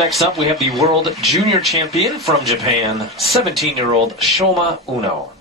next up, we have the World Junior Champion from Japan, 17-year-old Shoma Uno.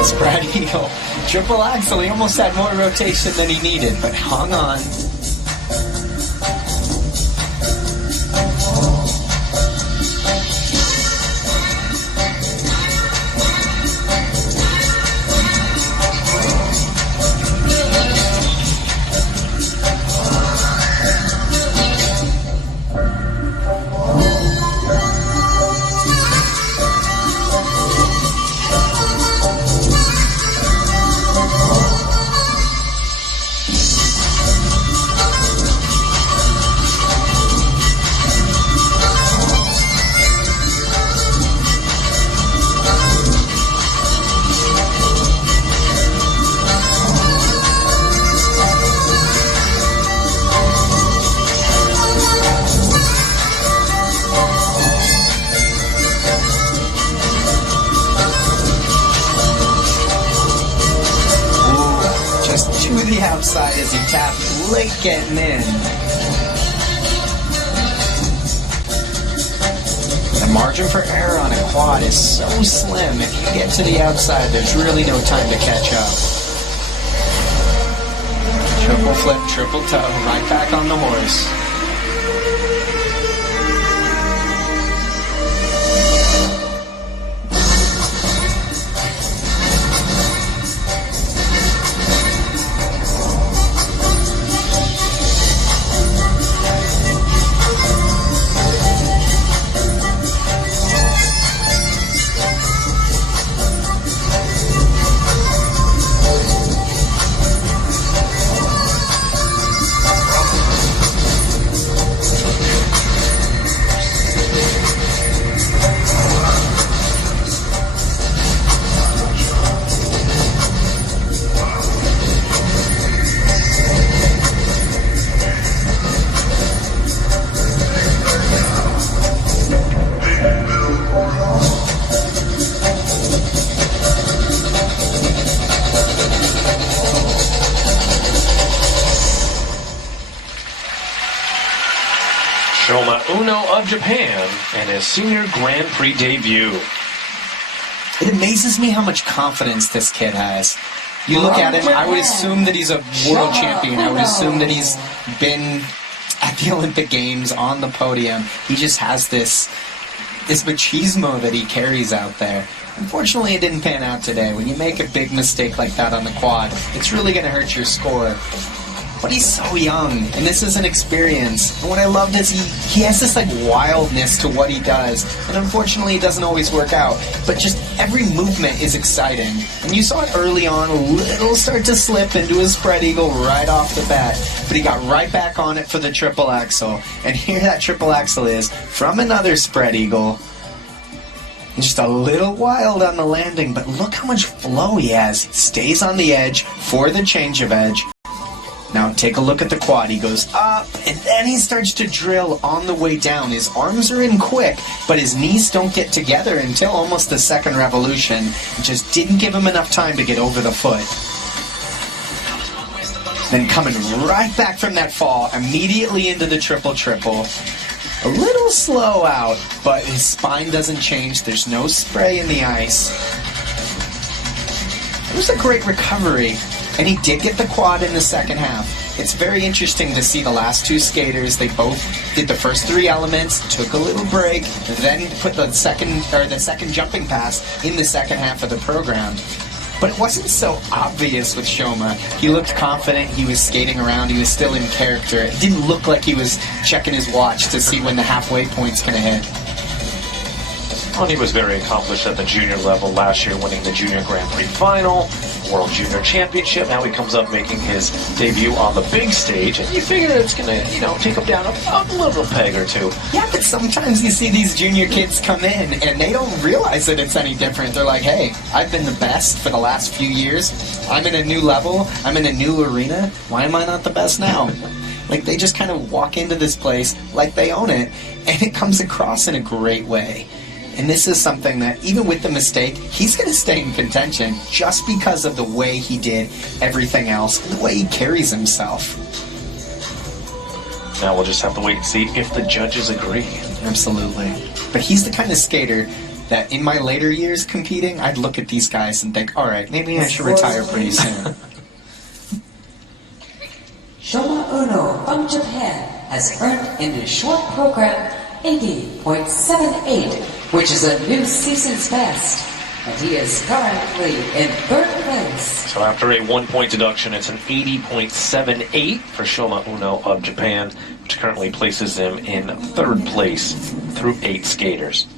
Spread eagle. Triple axel. He almost had more rotation than he needed, but hung on. To the outside as he tapped, late getting in. The margin for error on a quad is so slim. If you get to the outside, there's really no time to catch up. Triple flip, triple toe, right back on the horse. Shoma Uno of Japan and his senior Grand Prix debut. It amazes me how much confidence this kid has. You look at him, I would assume that he's a world champion. I would assume that he's been at the Olympic Games on the podium. He just has this machismo that he carries out there. Unfortunately, it didn't pan out today. When you make a big mistake like that on the quad, it's really going to hurt your score. But he's so young, and this is an experience. And what I loved is he has this like wildness to what he does. And unfortunately, it doesn't always work out. But just every movement is exciting. And you saw it early on, a little start to slip into his spread eagle right off the bat. But he got right back on it for the triple axel. And here that triple axel is from another spread eagle. Just a little wild on the landing, but look how much flow he has. He stays on the edge for the change of edge. Now take a look at the quad. He goes up, and then he starts to drill on the way down. His arms are in quick, but his knees don't get together until almost the second revolution. It just didn't give him enough time to get over the foot. Then coming right back from that fall, immediately into the triple-triple. A little slow out, but his spine doesn't change. There's no spray in the ice. It was a great recovery. And he did get the quad in the second half. It's very interesting to see the last two skaters. They both did the first three elements, took a little break, then put the second jumping pass in the second half of the program. But it wasn't so obvious with Shoma. He looked confident, he was skating around, he was still in character. It didn't look like he was checking his watch to see when the halfway point's gonna hit. Well, he was very accomplished at the junior level last year, winning the Junior Grand Prix final, World Junior Championship. Now he comes up making his debut on the big stage, and you figure it's going to, take him down a little peg or two. Yeah, but sometimes you see these junior kids come in, and they don't realize that it's any different. They're like, hey, I've been the best for the last few years. I'm in a new level. I'm in a new arena. Why am I not the best now? Like, they just kind of walk into this place like they own it, and it comes across in a great way. And this is something that, even with the mistake, he's going to stay in contention just because of the way he did everything else and the way he carries himself. Now we'll just have to wait and see if the judges agree. Absolutely. But he's the kind of skater that in my later years competing, I'd look at these guys and think, all right, maybe I should retire pretty soon. Shoma Uno from Japan has earned in the short program 80.78, which is a new season's best, and he is currently in third place. So after a 1-point deduction, it's an 80.78 for Shoma Uno of Japan, which currently places him in third place through 8 skaters.